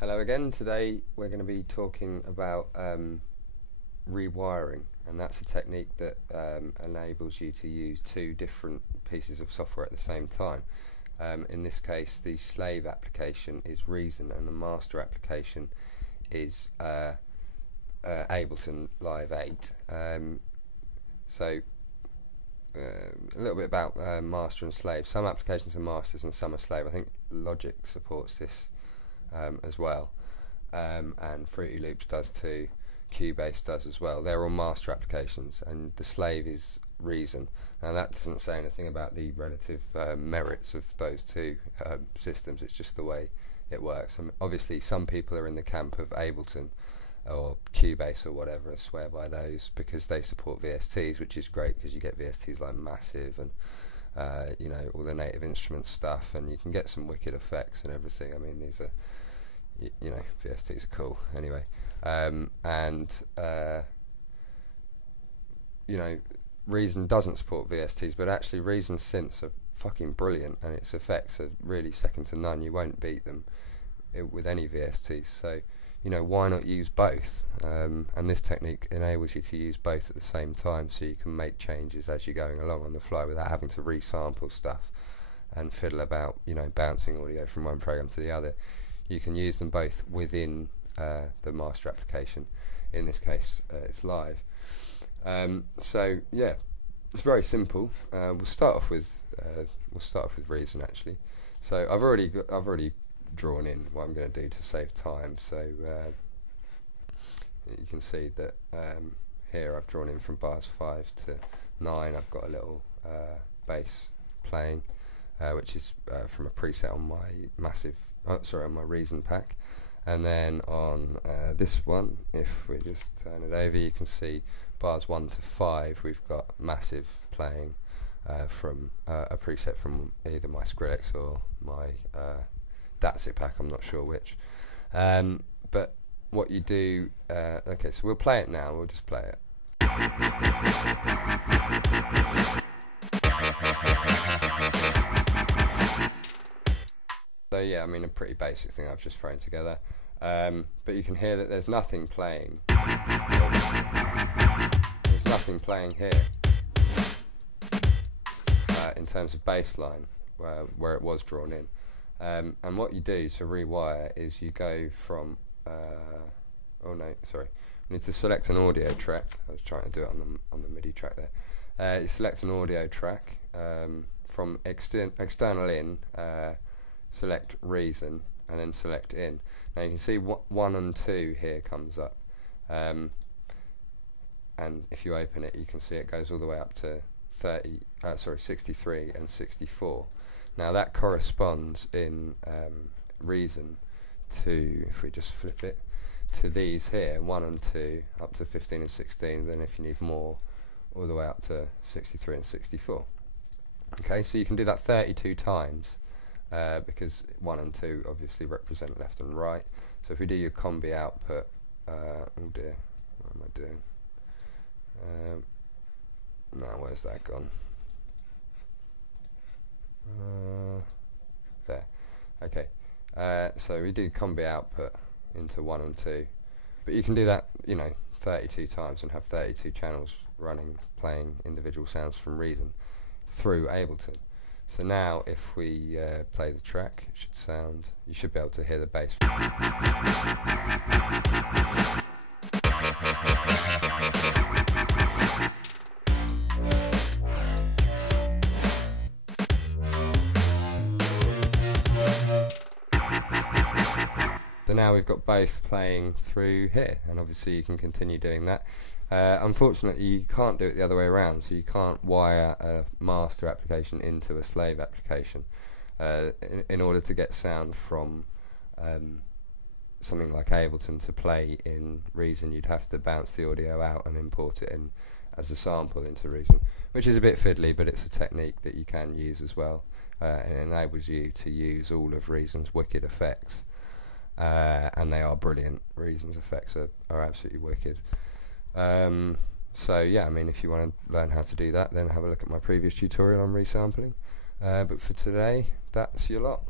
Hello again. Today we're going to be talking about rewiring, and that's a technique that enables you to use two different pieces of software at the same time. In this case, the slave application is Reason and the master application is Ableton Live 8. A little bit about master and slave. Some applications are masters and some are slave. I think Logic supports this as well, and Fruity Loops does too, Cubase does as well. They're all master applications, and the slave is Reason. Now that doesn't say anything about the relative merits of those two systems. It's just the way it works. Obviously some people are in the camp of Ableton or Cubase or whatever and swear by those because they support VSTs, which is great because you get VSTs like Massive and you know, all the native instrument stuff, and you can get some wicked effects and everything. I mean, these are, you know, VSTs are cool anyway. You know, Reason doesn't support VSTs, but actually Reason's synths are fucking brilliant, and its effects are really second to none. You won't beat them with any VSTs. So, you know, why not use both? And this technique enables you to use both at the same time, so you can make changes as you're going along on the fly without having to resample stuff and fiddle about, you know, bouncing audio from one program to the other. You can use them both within the master application. In this case, it's Live. So yeah, it's very simple. We'll start off with Reason actually. So I've already drawn in what I'm going to do to save time. So you can see that here I've drawn in from bars 5 to 9. I've got a little bass playing, which is from a preset on my on my Reason pack. And then on this one, if we just turn it over, you can see bars 1 to 5. We've got Massive playing from a preset from either my Skrillex or my Datsit pack, I'm not sure which. But what you do, okay, so we'll play it now, we'll just play it. So yeah, I mean, a pretty basic thing I've just thrown together. But you can hear that there's nothing playing. There's nothing playing here in terms of bass line where it was drawn in. And what you do to rewire is you go from oh no, sorry, we need to select an audio track. I was trying to do it on the MIDI track there. You select an audio track from external in, select Reason, and then select in. Now you can see 1 and 2 here comes up, and if you open it, you can see it goes all the way up to 63 and 64. Now that corresponds in Reason to, if we just flip it, to these here, 1 and 2, up to 15 and 16, then if you need more, all the way up to 63 and 64. Okay, so you can do that 32 times, because 1 and 2 obviously represent left and right. So if we do your combi output, oh dear, what am I doing? Now where's that gone? There. Okay. So we do combi output into 1 and 2, but you can do that, you know, 32 times and have 32 channels running, playing individual sounds from Reason through Ableton. So now if we play the track, it should sound, you should be able to hear the bass. So now we've got both playing through here, and obviously you can continue doing that. Unfortunately, you can't do it the other way around, so you can't wire a master application into a slave application. In order to get sound from something like Ableton to play in Reason, you'd have to bounce the audio out and import it in as a sample into Reason, which is a bit fiddly, but it's a technique that you can use as well. It enables you to use all of Reason's wicked effects. And they are brilliant. Reason's effects are absolutely wicked. So yeah, I mean, if you want to learn how to do that, then have a look at my previous tutorial on resampling. But for today, that's your lot.